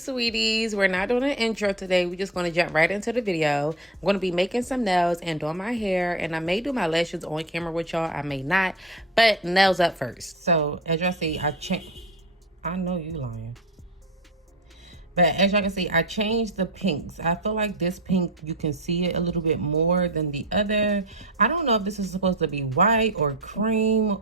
sweeties, we're not doing an intro today. We're just going to jump right into the video. I'm going to be making some nails and doing my hair, and I may do my lashes on camera with y'all, I may not, but nails up first. So as y'all see, I know you lying. But as y'all can see, I changed the pinks. I feel like this pink, you can see it a little bit more than the other. I don't know if this is supposed to be white or cream.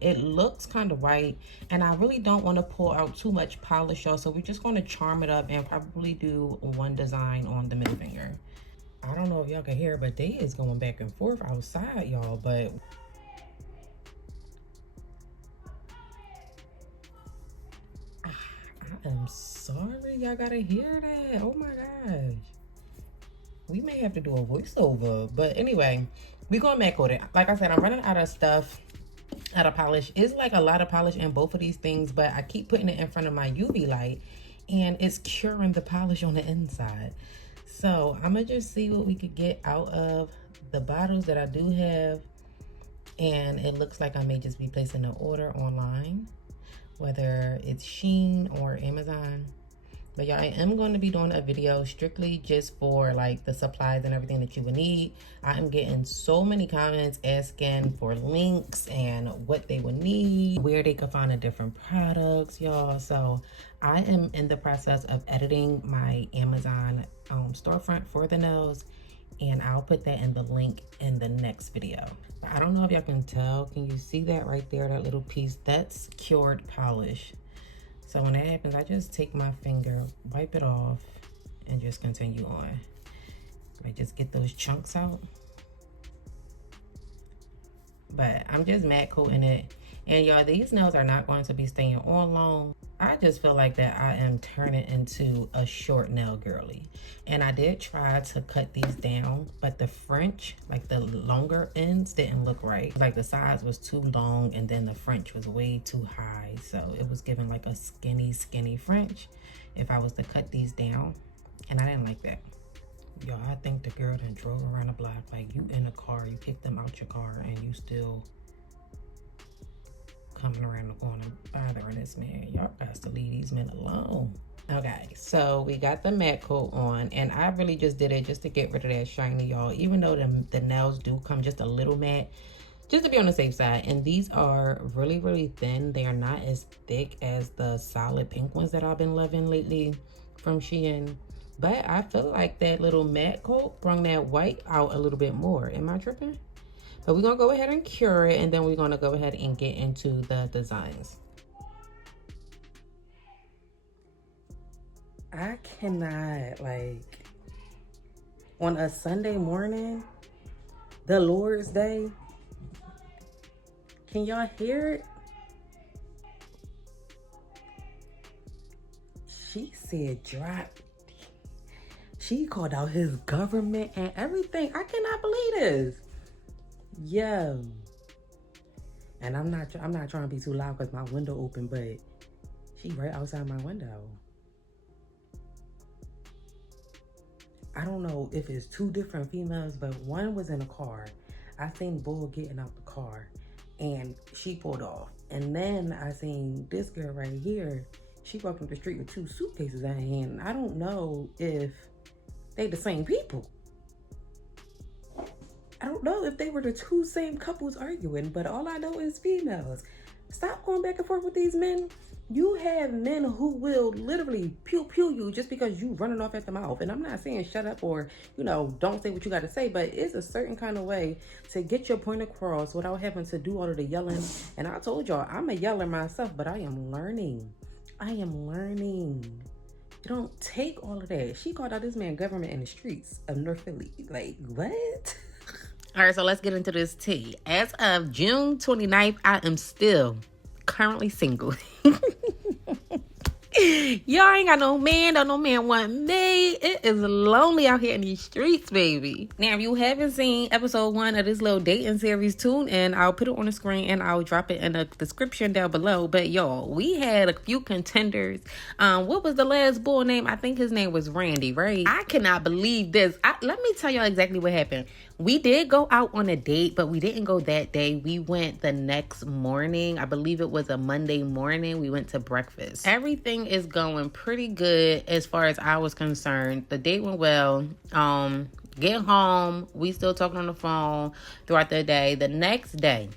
It looks kind of white, and I really don't want to pull out too much polish, y'all. So we're just going to charm it up and probably do one design on the middle finger. I don't know if y'all can hear, but they is going back and forth outside, y'all. But I'm sorry, y'all gotta hear that. Oh my gosh. We may have to do a voiceover. But anyway, we're gonna matte coat it. Like I said, I'm running out of stuff, out of polish. It's like a lot of polish in both of these things, but I keep putting it in front of my UV light and it's curing the polish on the inside. So I'm gonna just see what we could get out of the bottles that I do have. And it looks like I may just be placing an order online, whether it's Shein or Amazon. But y'all, I am going to be doing a video strictly just for like the supplies and everything that you would need. I am getting so many comments asking for links and what they would need, where they could find the different products, y'all. So I am in the process of editing my Amazon storefront for the nails, and I'll put that in the link in the next video. I don't know if y'all can tell. Can you see that right there, that little piece? That's cured polish. So when that happens, I just take my finger, wipe it off, and just continue on. I just get those chunks out. But I'm just matte coating it. And y'all, these nails are not going to be staying on long. I just feel like that I am turning into a short nail girly. And I did try to cut these down, but the French, like the longer ends, didn't look right. Like the sides was too long, and then the French was way too high. So it was giving like a skinny French if I was to cut these down. And I didn't like that. Y'all, I think the girl that drove around the block, like you in a car, you picked them out your car, and you still coming around the corner bothering this man. Y'all got to leave these men alone. Okay, so we got the matte coat on, and I really just did it just to get rid of that shiny, y'all. Even though the nails do come just a little matte, just to be on the safe side. And these are really thin. They are not as thick as the solid pink ones that I've been loving lately from Shein. But I feel like that little matte coat brought that white out a little bit more. Am I tripping? But we're going to go ahead and cure it, and then we're going to go ahead and get into the designs. I cannot, like, on a Sunday morning, the Lord's Day, can y'all hear it? She said drop. She called out his government and everything. I cannot believe this. Yo. And I'm not trying to be too loud because my window open, but she right outside my window. I don't know if it's two different females, but one was in a car. I seen Bull getting out the car and she pulled off. And then I seen this girl right here. She walked up the street with two suitcases in her hand. I don't know if they the same people. I don't know if they were the two same couples arguing, but all I know is females. Stop going back and forth with these men. You have men who will literally pew you just because you running off at the mouth. And I'm not saying shut up or, you know, don't say what you got to say, but it's a certain kind of way to get your point across without having to do all of the yelling. And I told y'all, I'm a yeller myself, but I am learning. I am learning. You don't take all of that. She called out this man government in the streets of North Philly. Like, what? All right, so let's get into this tea. As of June 29th, I am still currently single. Y'all ain't got no man, don't no man want me. It is lonely out here in these streets, baby. Now, if you haven't seen episode 1 of this little dating series, tune in. I'll put it on the screen and I'll drop it in the description down below. But y'all, we had a few contenders. What was the last bull name? I think his name was Randy, right? I cannot believe this. Let me tell y'all exactly what happened. We did go out on a date, but we didn't go that day. We went the next morning. I believe it was a Monday morning. We went to breakfast. Everything is going pretty good as far as I was concerned. The date went well. Get home, we still talking on the phone throughout the day. The next day,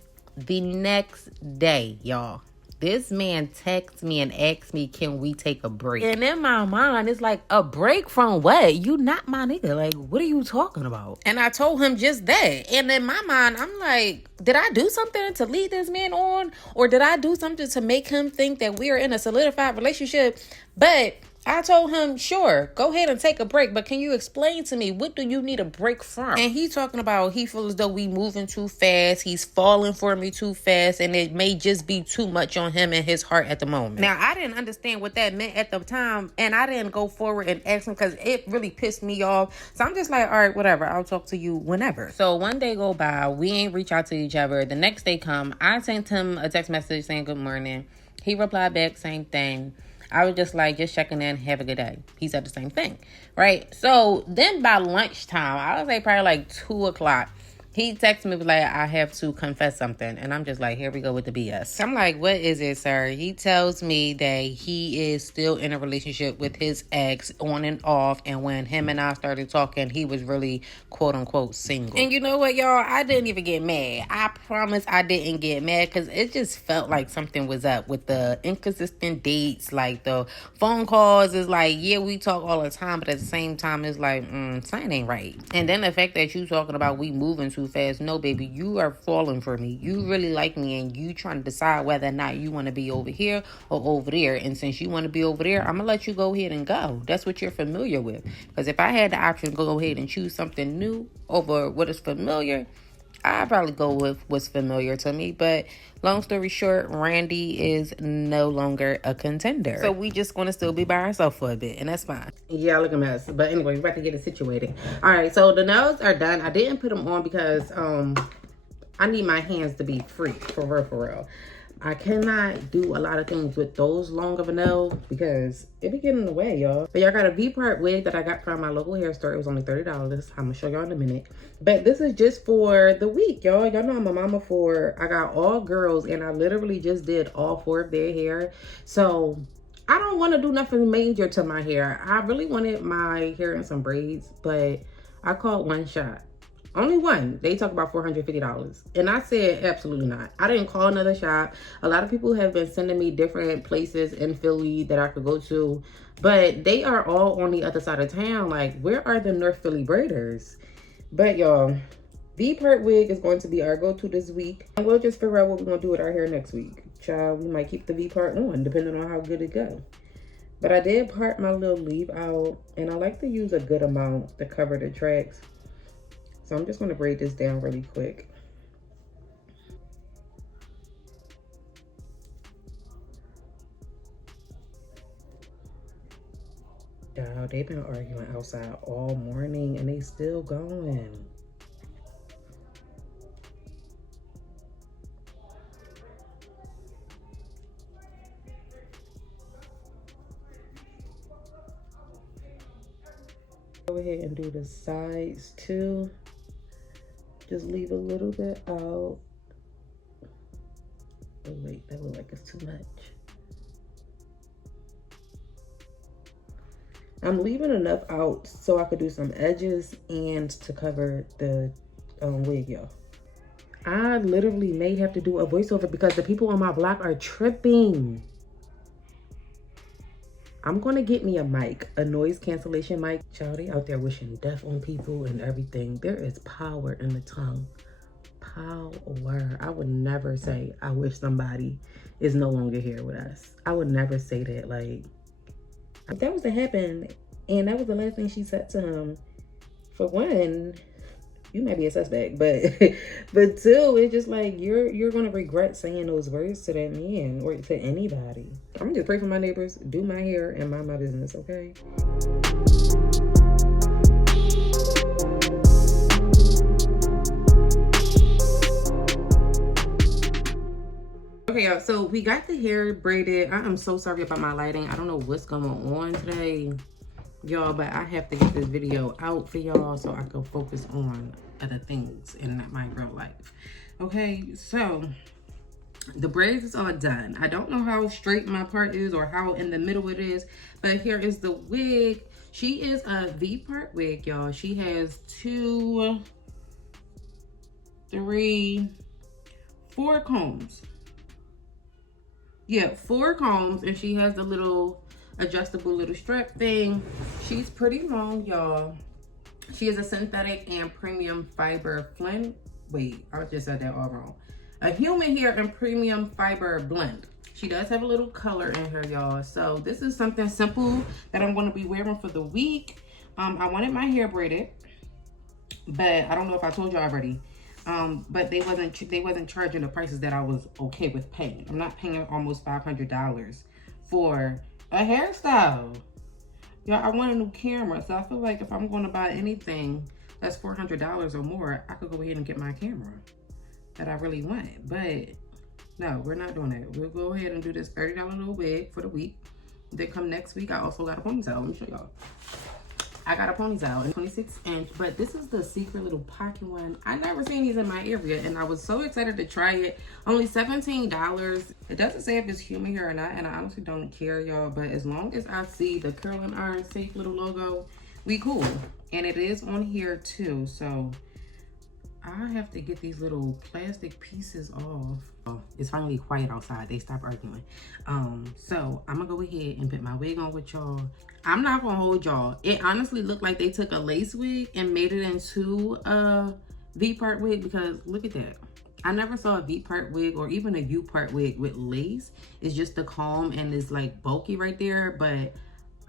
y'all, this man texts me and asks me, can we take a break? And in my mind, it's like, a break from what? You not my nigga. Like, what are you talking about? And I told him just that. And in my mind, I'm like, did I do something to lead this man on? Or did I do something to make him think that we are in a solidified relationship? But I told him, sure, go ahead and take a break, but can you explain to me, what do you need a break from? And he talking about he feels as though we moving too fast, he's falling for me too fast, and it may just be too much on him and his heart at the moment. Now, I didn't understand what that meant at the time, and I didn't go forward and ask him because it really pissed me off. So I'm just like, all right, whatever, I'll talk to you whenever. So one day go by, we ain't reach out to each other. The next day come, I sent him a text message saying good morning. He replied back, same thing. I was just like, just checking in, have a good day. He said the same thing, right? So then by lunchtime, I would say probably like 2 o'clock, he texted me, was like, I have to confess something. And I'm just like, here we go with the BS. I'm like, what is it, sir? He tells me that he is still in a relationship with his ex on and off. And when him and I started talking, he was really, quote unquote, single. And you know what, y'all? I didn't even get mad. I promise I didn't get mad because it just felt like something was up with the inconsistent dates. Like the phone calls is like, yeah, we talk all the time. But at the same time, it's like, something ain't right. And then the fact that you talking about we moving too fast. No, baby, you are falling for me. You really like me, and you trying to decide whether or not you want to be over here or over there. And since you want to be over there, I'm gonna let you go ahead and go. That's what you're familiar with. Because if I had the option to go ahead and choose something new over what is familiar, I'd probably go with what's familiar to me. But long story short, Randy is no longer a contender. So we just going to still be by ourselves for a bit, and that's fine. Yeah, look a mess. But anyway, we're about to get it situated. All right, so the nails are done. I didn't put them on because I need my hands to be free, for real, for real. I cannot do a lot of things with those long of a nail because it be getting in the way, y'all. But y'all got a V-part wig that I got from my local hair store. It was only $30. I'm gonna show y'all in a minute. But this is just for the week, y'all. Y'all know I'm a mama for, I got all girls and I literally just did all 4 of their hair. So I don't want to do nothing major to my hair. I really wanted my hair in some braids, but I called one shot. Only one. They talk about $450. And I said, absolutely not. I didn't call another shop. A lot of people have been sending me different places in Philly that I could go to. But they are all on the other side of town. Like, where are the North Philly braiders? But y'all, V-part wig is going to be our go-to this week. And we'll just figure out what we're going to do with our hair next week. Child, we might keep the V-part on, depending on how good it goes. But I did part my little leave out. And I like to use a good amount to cover the tracks. So I'm just going to braid this down really quick. Y'all, they've been arguing outside all morning and they still going. Go ahead and do the sides too. Just leave a little bit out. Oh wait, that looks like it's too much. I'm leaving enough out so I could do some edges and to cover the wig, y'all. I literally may have to do a voiceover because the people on my block are tripping. I'm gonna get me a mic, a noise cancellation mic. Child, they out there wishing death on people and everything. There is power in the tongue. Power. I would never say I wish somebody is no longer here with us. I would never say that. Like, if that was to happen and that was the last thing she said to him, for one, you might be a suspect, but two, it's just like you're gonna regret saying those words to that man or to anybody. I'm gonna just pray for my neighbors, do my hair, and mind my business, okay? Okay, y'all, so we got the hair braided. I am so sorry about my lighting. I don't know what's going on today, y'all, but I have to get this video out for y'all so I can focus on other things in my real life. Okay, so the braids is all done. I don't know how straight my part is or how in the middle it is, but here is the wig. She is a V-part wig, y'all. She has 2, 3, 4 combs. Yeah, 4 combs, and she has the little adjustable little strap thing. She's pretty long, y'all. She is a synthetic and premium fiber blend. Wait, I just said that all wrong. A human hair and premium fiber blend. She does have a little color in her, y'all. So this is something simple that I'm going to be wearing for the week. I wanted my hair braided, but I don't know if I told you already. But they wasn't charging the prices that I was okay with paying. I'm not paying almost $500 for a hairstyle. Yeah, I want a new camera, so I feel like if I'm going to buy anything that's $400 or more, I could go ahead and get my camera that I really want. But no, we're not doing that. We'll go ahead and do this $30 little wig for the week. Then come next week, I also got a ponytail. Let me show y'all. I got a ponytail in 26-inch, but this is the secret little pocket one. I never seen these in my area, and I was so excited to try it. Only $17. It doesn't say if it's human hair or not, and I honestly don't care, y'all. But as long as I see the curling iron safe little logo, we cool. And it is on here too, so I have to get these little plastic pieces off. Oh, it's finally quiet outside. They stopped arguing. So I'm gonna go ahead and put my wig on with y'all. I'm not gonna hold y'all. It honestly looked like they took a lace wig and made it into a V-part wig, because look at that. I never saw a V-part wig or even a U-part wig with lace. It's just the comb and it's like bulky right there, but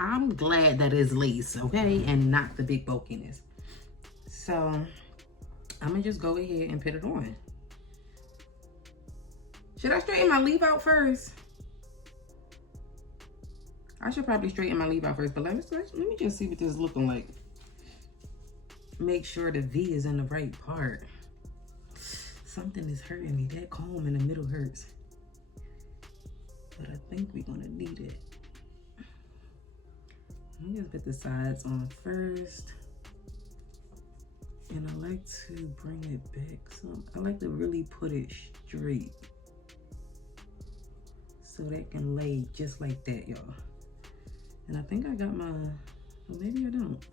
I'm glad that it's lace, okay? And not the big bulkiness. So I'm gonna just go ahead and put it on. Should I straighten my leave out first? I should probably straighten my leave out first, but let me just see what this is looking like. Make sure the V is in the right part. Something is hurting me. That comb in the middle hurts. But I think we're gonna need it. Let me just put the sides on first. And I like to bring it back some. I like to really put it straight, so that can lay just like that, y'all. And I think I got my, well, maybe I don't.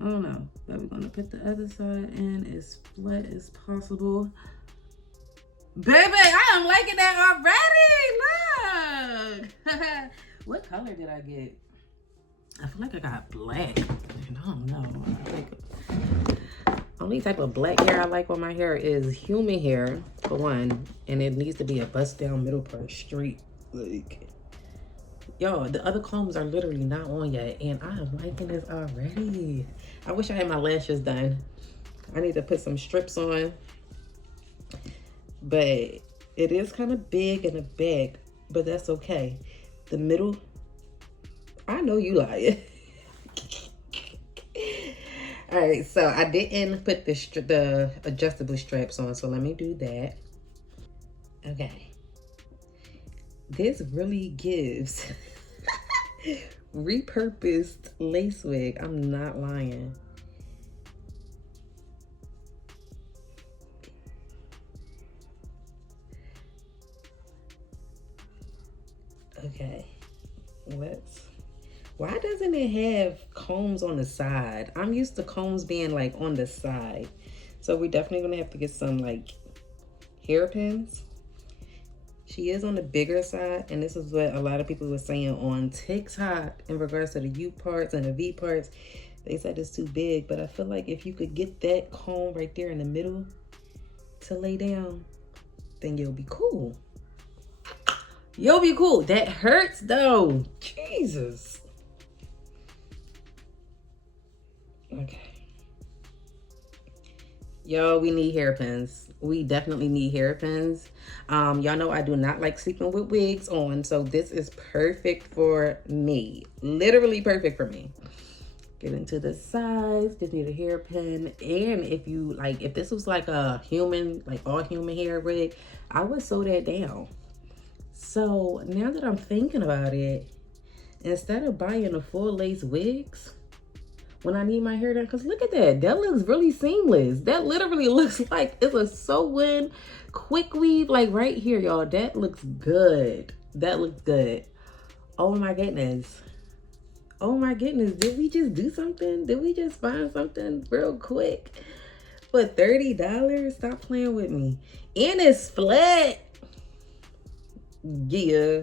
I don't know. But we're gonna put the other side in as flat as possible. Baby, I am liking that already. Look. What color did I get? I feel like I got black. I don't know. Only type of black hair I like on my hair is human hair, for one. And it needs to be a bust down middle part straight. Like, y'all, the other combs are literally not on yet, and I am liking this already. I wish I had my lashes done. I need to put some strips on, but it is kind of big in the back, but that's okay. The middle, I know you lying. All right, so I didn't put the adjustable straps on, so let me do that. Okay. This really gives repurposed lace wig. I'm not lying. Okay, why doesn't it have combs on the side? I'm used to combs being like on the side. So we're definitely gonna have to get some like hairpins. She is on the bigger side, and this is what a lot of people were saying on TikTok in regards to the U parts and the V parts. They said it's too big, but I feel like if you could get that comb right there in the middle to lay down, then you'll be cool. You'll be cool. That hurts though. Jesus. Okay. Yo, we need hairpins. We definitely need hairpins. Y'all know I do not like sleeping with wigs on, so this is perfect for me. Literally perfect for me. Get into the sides. Just need a hairpin. And if you like, if this was like a human, like all human hair wig, I would sew that down. So now that I'm thinking about it, instead of buying the full lace wigs, when I need my hair done. Because look at that. That looks really seamless. That literally looks like it's a sew-in quick weave. Like right here, y'all. That looks good. That looks good. Oh my goodness. Oh my goodness. Did we just do something? Did we just find something real quick? For $30? Stop playing with me. And it's flat. Yeah.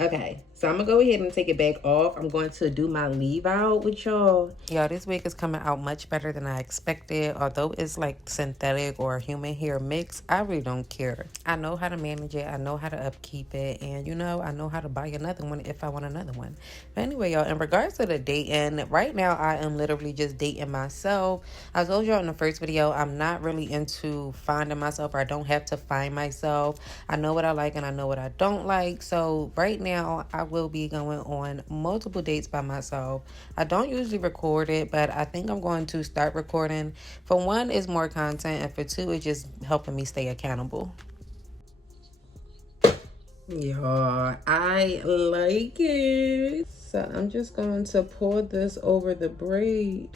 Okay, so I'm gonna go ahead and take it back off. I'm going to do my leave out with y'all. Y'all, this wig is coming out much better than I expected. Although it's like synthetic or human hair mix, I really don't care. I know how to manage it. I know how to upkeep it. And you know, I know how to buy another one if I want another one. But anyway, y'all, in regards to the dating, right now I am literally just dating myself. I told y'all in the first video, I'm not really into finding myself, or I don't have to find myself. I know what I like and I know what I don't like. So right now I will be going on multiple dates by myself. I don't usually record it, but I think I'm going to start recording. For one, it's more content, and for two, it's just helping me stay accountable. Y'all, I like it. So I'm just going to pour this over the braid.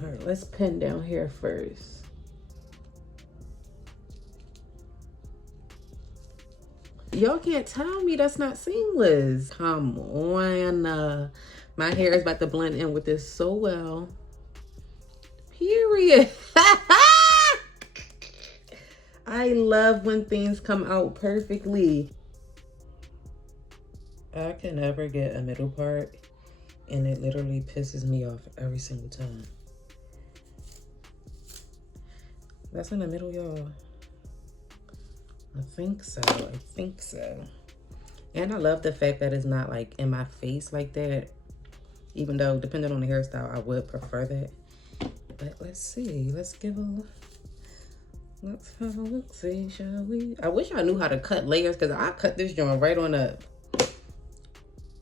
All right, let's pin down here first. Y'all can't tell me that's not seamless. Come on. My hair is about to blend in with this so well. Period. I love when things come out perfectly. I can never get a middle part, and it literally pisses me off every single time. That's in the middle, y'all. I think so. I think so. And I love the fact that it's not like in my face like that. Even though, depending on the hairstyle, I would prefer that. But let's see. Let's have a look, see, shall we? I wish I knew how to cut layers, because I cut this joint right on up.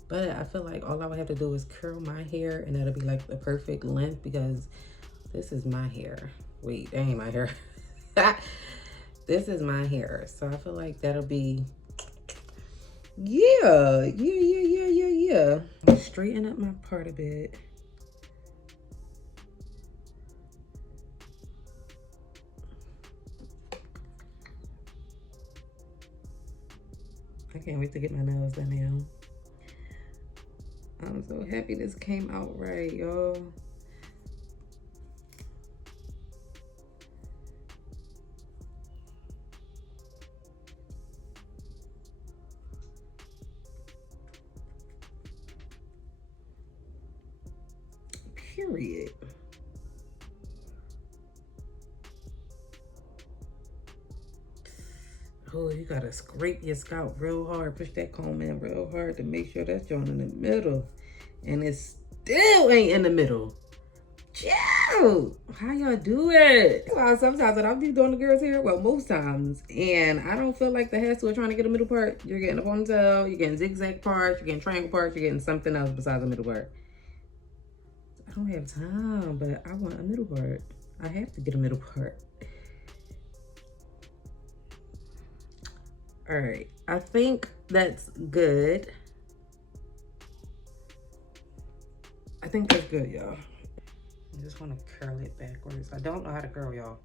But I feel like all I would have to do is curl my hair, and that'll be like the perfect length, because this is my hair. Wait, that ain't my hair. This is my hair. So I feel like that'll be, yeah. Straighten up my part a bit. I can't wait to get my nails done now. I'm so happy this came out right, y'all. Period. Oh, you gotta scrape your scalp real hard. Push that comb in real hard to make sure that's joint in the middle. And it still ain't in the middle. Chill. How y'all do it? Well, sometimes when I'll be doing the girls' hair, well, most times, and I don't feel like the hassle of trying to get a middle part. You're getting a ponytail, you're getting zigzag parts, you're getting triangle parts, you're getting something else besides a middle part. I don't have time, but I want a middle part. I have to get a middle part. All right, I think that's good. I think that's good, y'all. I just want to curl it backwards. I don't know how to curl, y'all.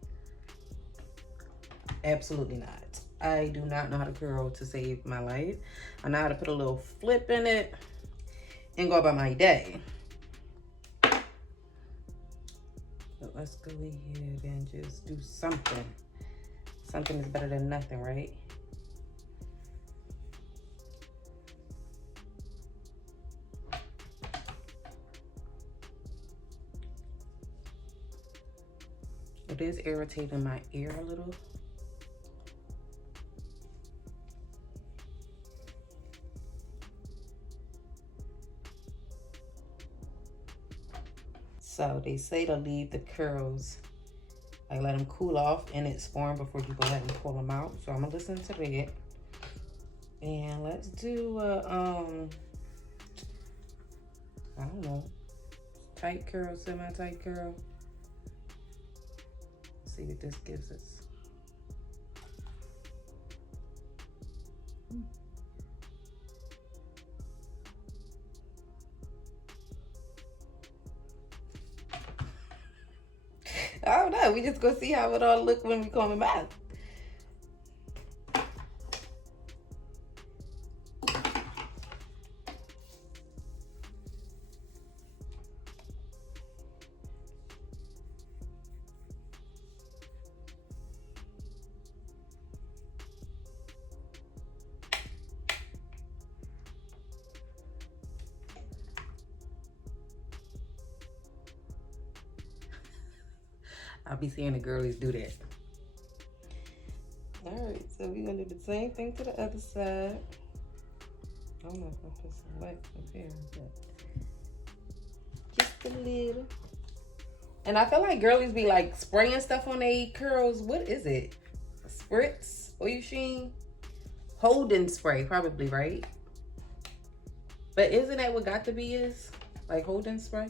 Absolutely not. I do not know how to curl to save my life. I know how to put a little flip in it and go about my day. But let's go ahead and just do something. Something is better than nothing, right? It is irritating my ear a little. So they say to leave the curls, like let them cool off in its form before you go ahead and pull them out. So I'm gonna listen to that. And let's do I don't know, tight curl, semi-tight curl. See what this gives us. I don't know. We just gonna see how it all look when we comb them out. I'll be seeing the girlies do that. Alright, so we're gonna do the same thing to the other side. I'm not gonna put some wax up here, but just a little. And I feel like girlies be like spraying stuff on their curls. What is it? Spritz? Oil sheen? Holding spray, probably, right? But isn't that what got to be is? Like holding spray?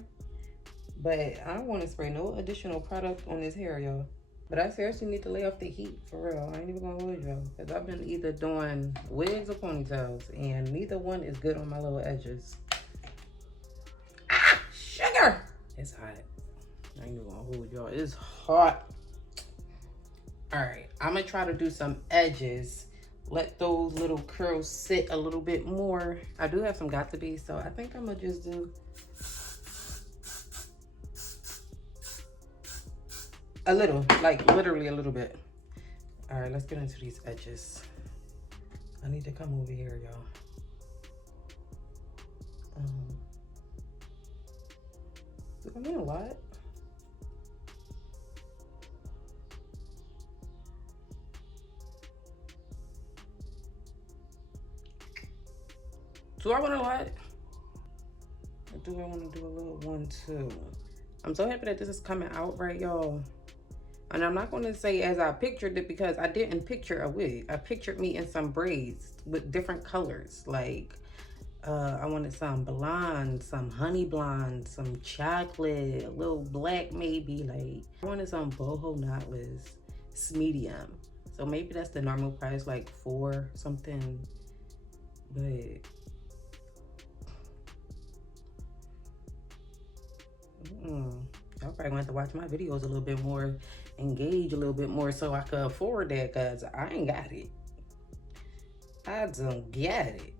But I don't want to spray no additional product on this hair, y'all. But I seriously need to lay off the heat, for real. I ain't even gonna hold y'all. Because I've been either doing wigs or ponytails. And neither one is good on my little edges. Ah! Sugar! It's hot. I ain't even gonna hold y'all. It's hot. Alright, I'm gonna try to do some edges. Let those little curls sit a little bit more. I do have some got to be, so I think I'm gonna just do a little, like literally a little bit. All right, let's get into these edges. I need to come over here, y'all. Do I mean a lot? Do I want a lot? Or do I want to do a little one too? I'm so happy that this is coming out right, y'all. And I'm not going to say as I pictured it because I didn't picture a wig. I pictured me in some braids with different colors. Like, I wanted some blonde, some honey blonde, some chocolate, a little black maybe. Like, I wanted some boho knotless, medium. So maybe that's the normal price, like $4 something. But y'all probably want to watch my videos a little bit more, engage a little bit more so I could afford that, because I ain't got it. I don't get it.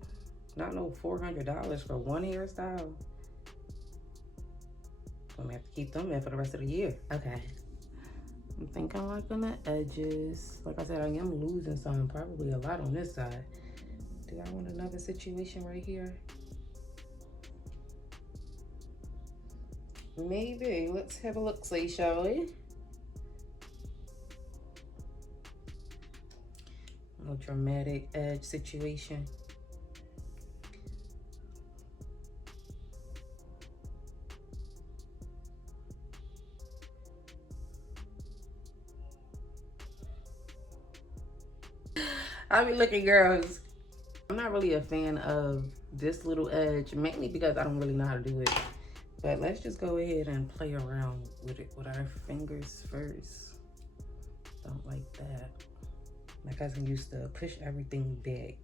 Not no $400 for one hairstyle. I'm gonna have to keep them in for the rest of the year. Okay. I'm thinking like on the edges. Like I said, I am losing some, probably a lot on this side. Do I want another situation right here? Maybe. Let's have a look, see, shall we? A little dramatic edge situation. I be looking, girls. I'm not really a fan of this little edge, mainly because I don't really know how to do it. But let's just go ahead and play around with it with our fingers first. Don't like that. My cousin used to push everything back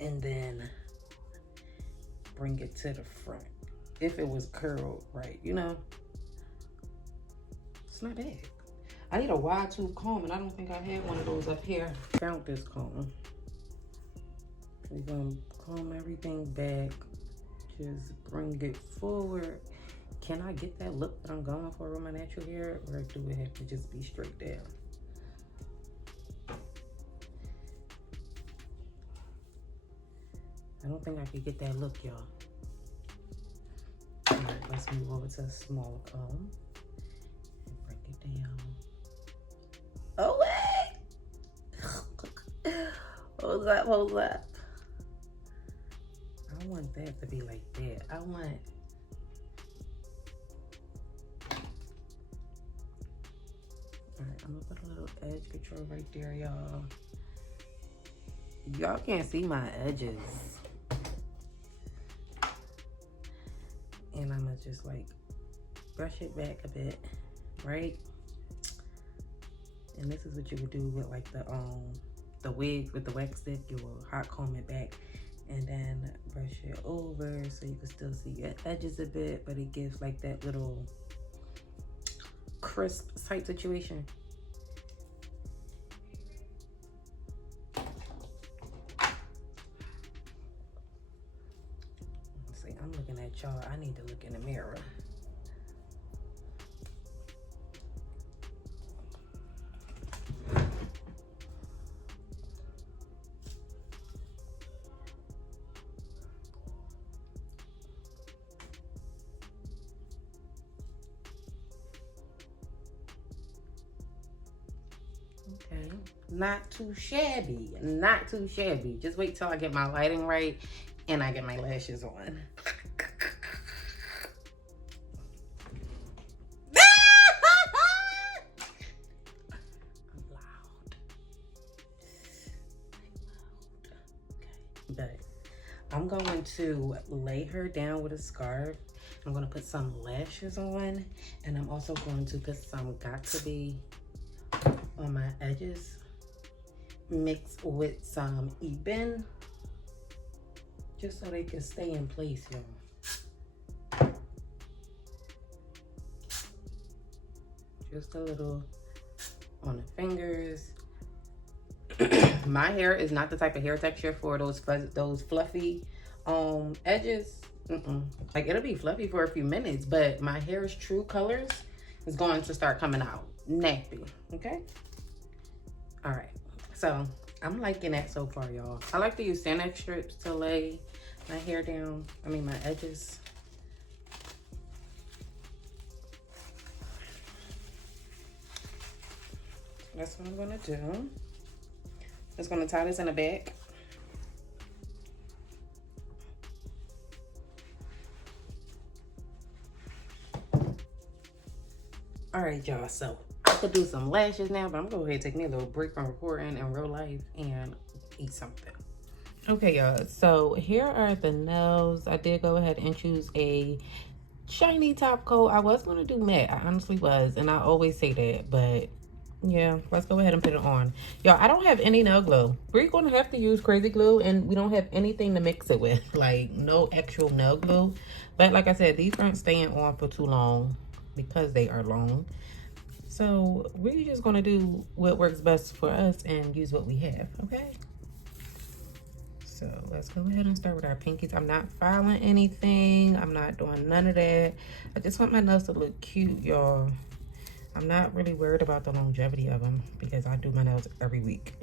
and then bring it to the front. If it was curled right, you know? It's not bad. I need a wide tooth comb, and I don't think I had one of those up here. Found this comb. We're gonna comb everything back. Just bring it forward. Can I get that look that I'm going for with my natural hair, or do it have to just be straight down? I don't think I could get that look, y'all. All right, let's move over to a smaller comb and bring it down. Oh, wait! Hold up, hold up. I want that to be like that. I want... Alright, I'm gonna put a little edge control right there, y'all. Y'all can't see my edges. And I'm gonna just like brush it back a bit, right? And this is what you would do with like the wig with the wax stick. You will hot comb it back and then brush it over so you can still see your edges a bit, but it gives like that little crisp type situation. See, I'm looking at y'all. I need to look in the mirror. Okay, not too shabby, not too shabby. Just wait till I get my lighting right and I get my lashes on. I'm loud. Okay, but I'm going to lay her down with a scarf. I'm going to put some lashes on, and I'm also going to put some Got To Be on my edges, mixed with some Eben, just so they can stay in place, y'all. Just a little on the fingers. My hair is not the type of hair texture for those fluffy edges. Like, it'll be fluffy for a few minutes, but my hair's true colors is going to start coming out nappy. Okay, all right, so I'm liking that so far, y'all. I like to use Sandx strips to lay my hair down, my edges. That's what I'm gonna do. Just gonna tie this in the back. All right, y'all, so I could do some lashes now, but I'm gonna go ahead and take me a little break from recording in real life and eat something. Okay, y'all, so here are the nails. I did go ahead and choose a shiny top coat. I was gonna do matte, I honestly was, and I always say that, but yeah, let's go ahead and put it on. Y'all, I don't have any nail glue. We're gonna have to use crazy glue, and we don't have anything to mix it with, like no actual nail glue. But like I said, these aren't staying on for too long because they are long. So we're just gonna do what works best for us and use what we have, okay? So let's go ahead and start with our pinkies. I'm not filing anything. I'm not doing none of that. I just want my nails to look cute, y'all. I'm not really worried about the longevity of them because I do my nails every week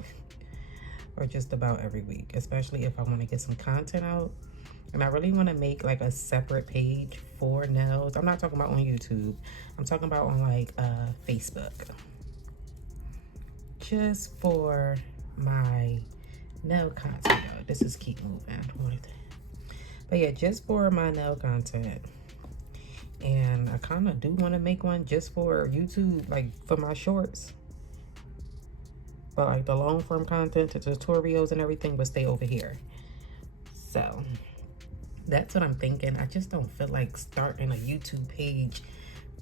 or just about every week, especially if I want to get some content out. And I really want to make like a separate page for nails. I'm not talking about on YouTube. I'm talking about on like Facebook. Just for my nail content, y'all. This is keep moving. But yeah, just for my nail content. And I kind of do want to make one just for YouTube, like for my shorts. But like the long form content, the tutorials and everything would stay over here. So that's what I'm thinking. I just don't feel like starting a YouTube page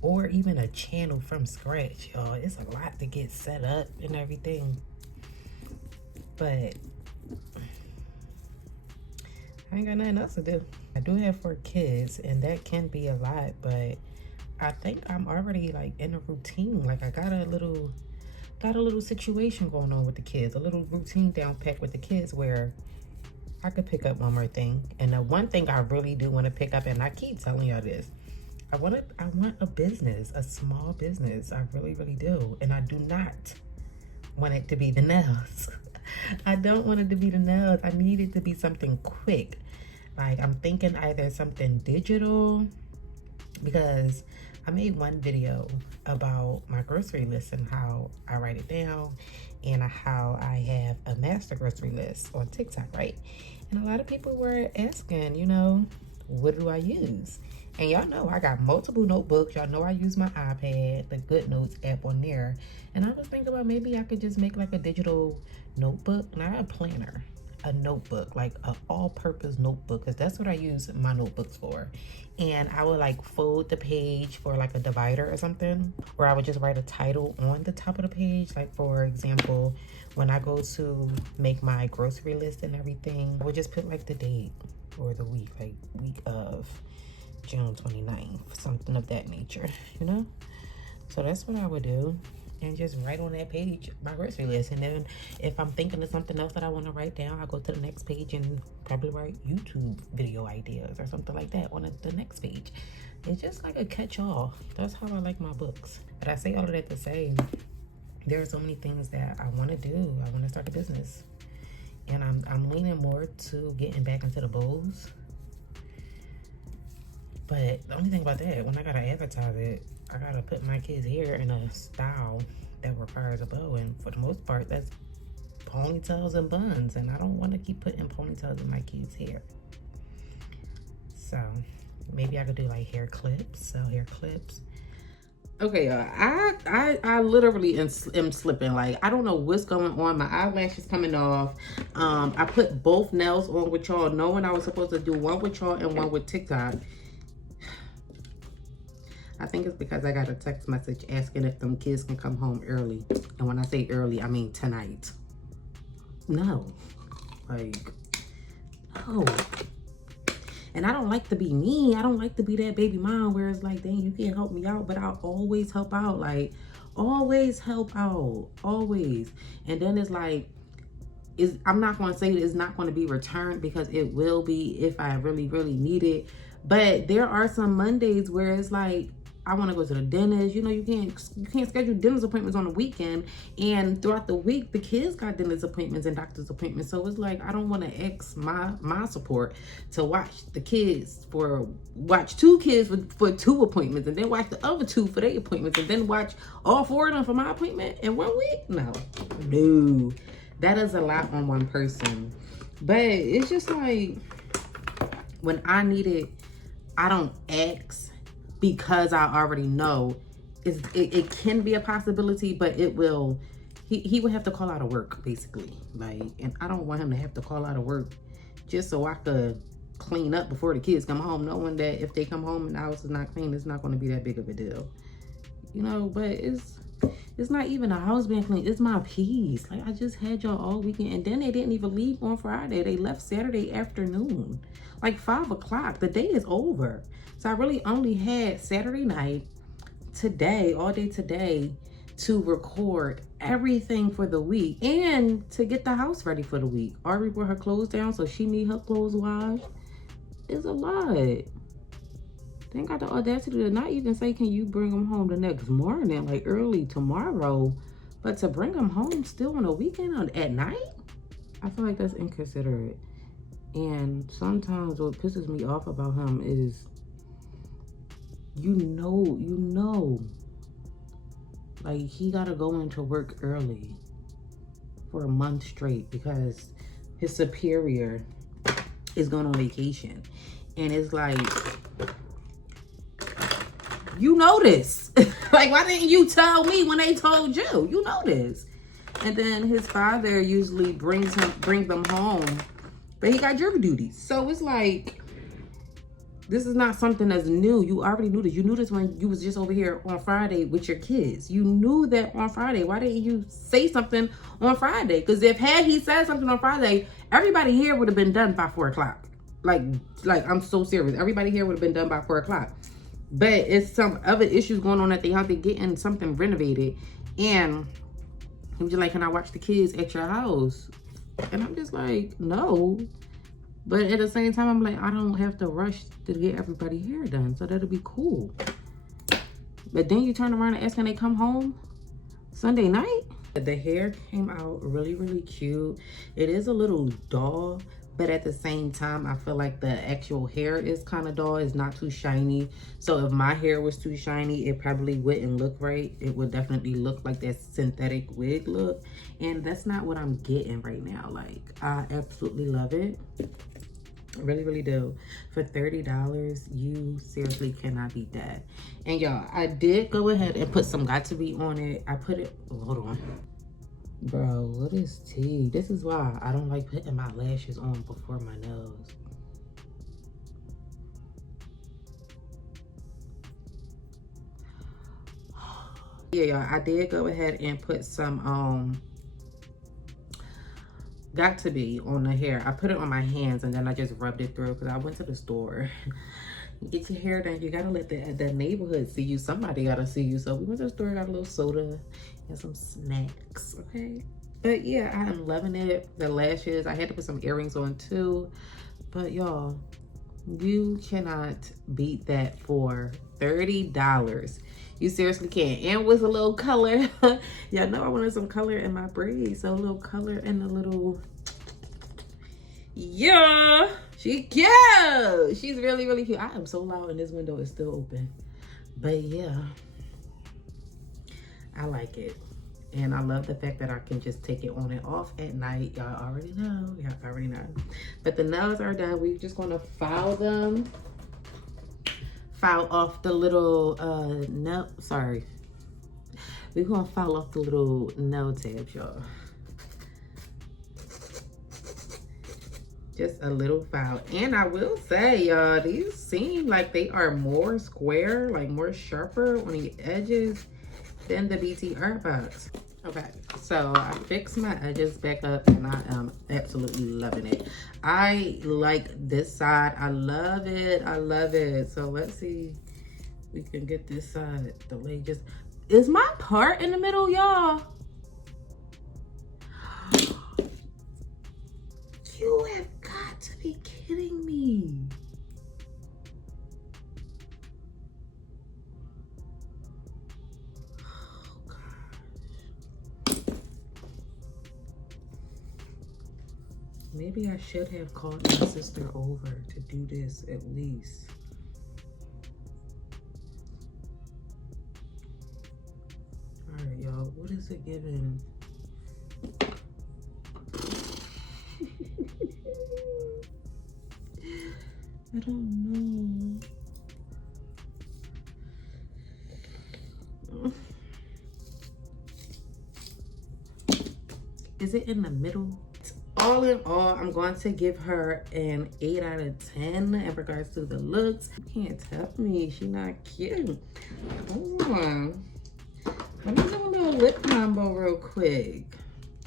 or even a channel from scratch, y'all. It's a lot to get set up and everything. But I ain't got nothing else to do. I do have 4 kids, and that can be a lot, but I think I'm already like in a routine. Like I got a little situation going on with the kids, a little routine down pat with the kids where I could pick up one more thing. And the one thing I really do want to pick up, and I keep telling y'all this, I want a business, a small business. I really, really do. And I do not want it to be the nails. I don't want it to be the nails. I need it to be something quick. Like I'm thinking either something digital, because I made one video about my grocery list and how I write it down and how I have a master grocery list on TikTok, right? And a lot of people were asking, you know, what do I use? And y'all know I got multiple notebooks. Y'all know I use my iPad, the Good Notes app on there. And I was thinking about maybe I could just make like a digital notebook, not a planner, a notebook, like an all-purpose notebook, because that's what I use my notebooks for. And I would like fold the page for like a divider or something, or I would just write a title on the top of the page. Like for example, when I go to make my grocery list and everything, I would just put like the date or the week, like week of June 29th, something of that nature, you know? So that's what I would do. And just write on that page my grocery list. And then if I'm thinking of something else that I want to write down, I'll go to the next page and probably write YouTube video ideas or something like that on the next page. It's just like a catch-all. That's how I like my books. But I say all of that to say, there are so many things that I want to do. I want to start a business. And I'm leaning more to getting back into the bows. But the only thing about that, when I gotta advertise it, I gotta put my kids' hair in a style that requires a bow. And for the most part, that's ponytails and buns. And I don't want to keep putting ponytails in my kids' hair. So maybe I could do like hair clips, sell hair clips. Okay, y'all, I literally am slipping. Like, I don't know what's going on. My eyelashes coming off. I put both nails on with y'all, knowing I was supposed to do one with y'all and one with TikTok. I think it's because I got a text message asking if them kids can come home early. And when I say early, I mean tonight. No. Like, no. And I don't like to be mean. I don't like to be that baby mom where it's like, dang, you can't help me out. But I'll always help out. Like, always help out. Always. And then it's like, I'm not going to say it's not going to be returned, because it will be if I really, really need it. But there are some Mondays where it's like, I want to go to the dentist. You know, you can't schedule dentist appointments on the weekend. And throughout the week, the kids got dentist appointments and doctor's appointments. So it's like, I don't want to X my support to watch two kids for 2 appointments, and then watch the other 2 for their appointments, and then watch all 4 of them for my appointment in 1 week. No, that is a lot on one person. But it's just like, when I need it, I don't X, because I already know it can be a possibility, but it will, he would have to call out of work, basically. Like, and I don't want him to have to call out of work just so I could clean up before the kids come home, knowing that if they come home and the house is not clean, it's not going to be that big of a deal. You know, but it's not even a house being clean. It's my peace. Like, I just had y'all all weekend, and then they didn't even leave on Friday. They left Saturday afternoon, like 5 o'clock. The day is over. So I really only had Saturday night, today, all day today, to record everything for the week and to get the house ready for the week. Ari brought her clothes down, so she need her clothes washed. It's a lot. They ain't got the audacity to not even say, can you bring them home the next morning, like early tomorrow, but to bring them home still on a weekend at night? I feel like that's inconsiderate. And sometimes what pisses me off about him is, you know, like, he gotta go into work early for a month straight because his superior is going on vacation. And it's like, you know this. Like, why didn't you tell me when they told you? You know this. And then his father usually brings them home, but he got jury duties. So it's like, this is not something that's new. You already knew this. You knew this when you was just over here on Friday with your kids. You knew that on Friday. Why didn't you say something on Friday? Because had he said something on Friday, everybody here would have been done by 4 o'clock. Like, I'm so serious. Everybody here would have been done by 4 o'clock. But it's some other issues going on at the house. They're getting something renovated. And he was just like, can I watch the kids at your house? And I'm just like, no. But at the same time, I'm like, I don't have to rush to get everybody hair done. So that'll be cool. But then you turn around and ask, can they come home Sunday night? The hair came out really, really cute. It is a little dull, but at the same time, I feel like the actual hair is kind of dull. It's not too shiny. So if my hair was too shiny, it probably wouldn't look right. It would definitely look like that synthetic wig look. And that's not what I'm getting right now. Like, I absolutely love it. Really, really do. For $30, you seriously cannot beat that. And y'all, I did go ahead and put some Got to Be on it. I put it, oh, hold on. Bro, what is tea? This is why I don't like putting my lashes on before my nose. Yeah, y'all, I did go ahead and put some Got to Be on the hair. I put it on my hands and then I just rubbed it through because I went to the store Get your hair done. You gotta let the neighborhood see you. Somebody gotta see you. So we went to the store, got a little soda and some snacks, okay? But yeah, I am loving it. The lashes, I had to put some earrings on too. But y'all, you cannot beat that for $30. You seriously can't. And with a little color. Y'all know I wanted some color in my braids. So a little color and a little... Yeah, she cute. She's really, really cute. I am so loud and this window is still open. But yeah, I like it. And I love the fact that I can just take it on and off at night. Y'all already know. Y'all already know. But the nails are done. We're just going to file them. File off the little, no, sorry. We're going to file off the little nail tabs, y'all. Just a little file. And I will say, y'all, these seem like they are more square, like more sharper on the edges than the BTR box. Okay, so I fixed my edges back up and I am absolutely loving it. I like this side. I love it. I love it. So let's see if we can get this side the way just... Is my part in the middle, y'all? You have got to be kidding me. Oh, gosh. Maybe I should have called my sister over to do this at least. All right, y'all, what is it giving? I don't know. Is it in the middle? All in all, I'm going to give her an 8 out of 10 in regards to the looks. You can't tell me she not cute. Hold on. Let me do a little lip combo real quick.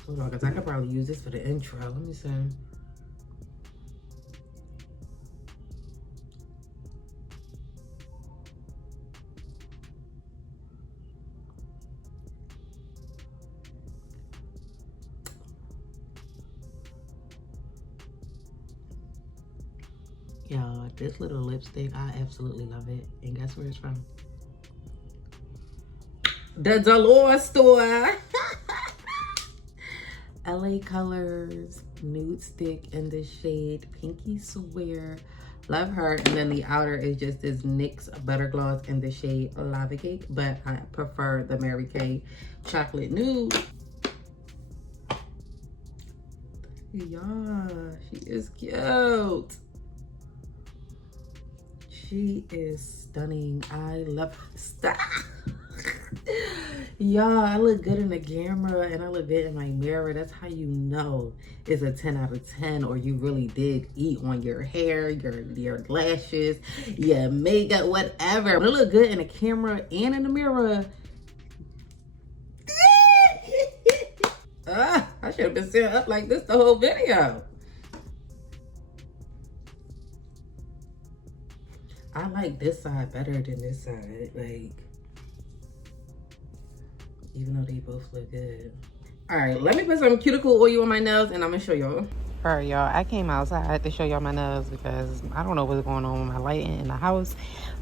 Hold on, because I could probably use this for the intro. Let me see. Y'all, this little lipstick, I absolutely love it. And guess where it's from? The Dolores store. LA Colors nude stick in the shade Pinky Swear. Love her. And then the outer is just this NYX Butter Gloss in the shade Lava Cake. But I prefer the Mary Kay Chocolate Nude. Y'all, she is cute. She is stunning. I love her style. Y'all, I look good in the camera and I look good in my mirror. That's how you know it's a 10 out of 10 or you really did eat on your hair, your lashes, your makeup, whatever. When I look good in the camera and in the mirror. I should have been sitting up like this the whole video. I like this side better than this side, like, even though they both look good. All right, let me put some cuticle oil on my nails and I'm gonna show y'all. All right, y'all, I came outside to show y'all my nails because I don't know what's going on with my lighting in the house,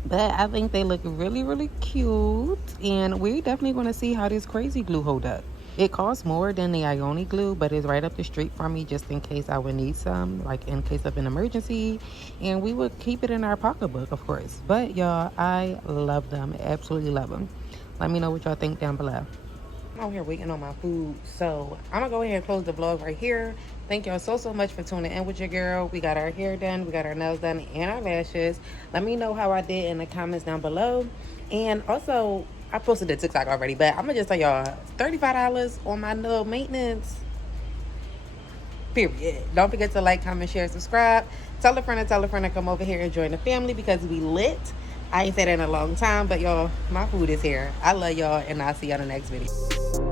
but I think they look really, really cute. And we're definitely gonna see how this crazy glue hold up. It costs more than the Ioni glue, but it's right up the street from me just in case I would need some, like in case of an emergency. And we would keep it in our pocketbook, of course. But y'all, I love them. Absolutely love them. Let me know what y'all think down below. I'm out here waiting on my food, so I'm gonna go ahead and close the vlog right here. Thank y'all so much for tuning in with your girl. We got our hair done, we got our nails done, and our lashes. Let me know how I did in the comments down below. And also, I posted the TikTok already, but I'm gonna just tell y'all, $35 on my nail maintenance, period. Don't forget to like, comment, share, subscribe. Tell a friend to come over here and join the family because we lit. I ain't said that in a long time, but y'all, my food is here. I love y'all, and I'll see y'all in the next video.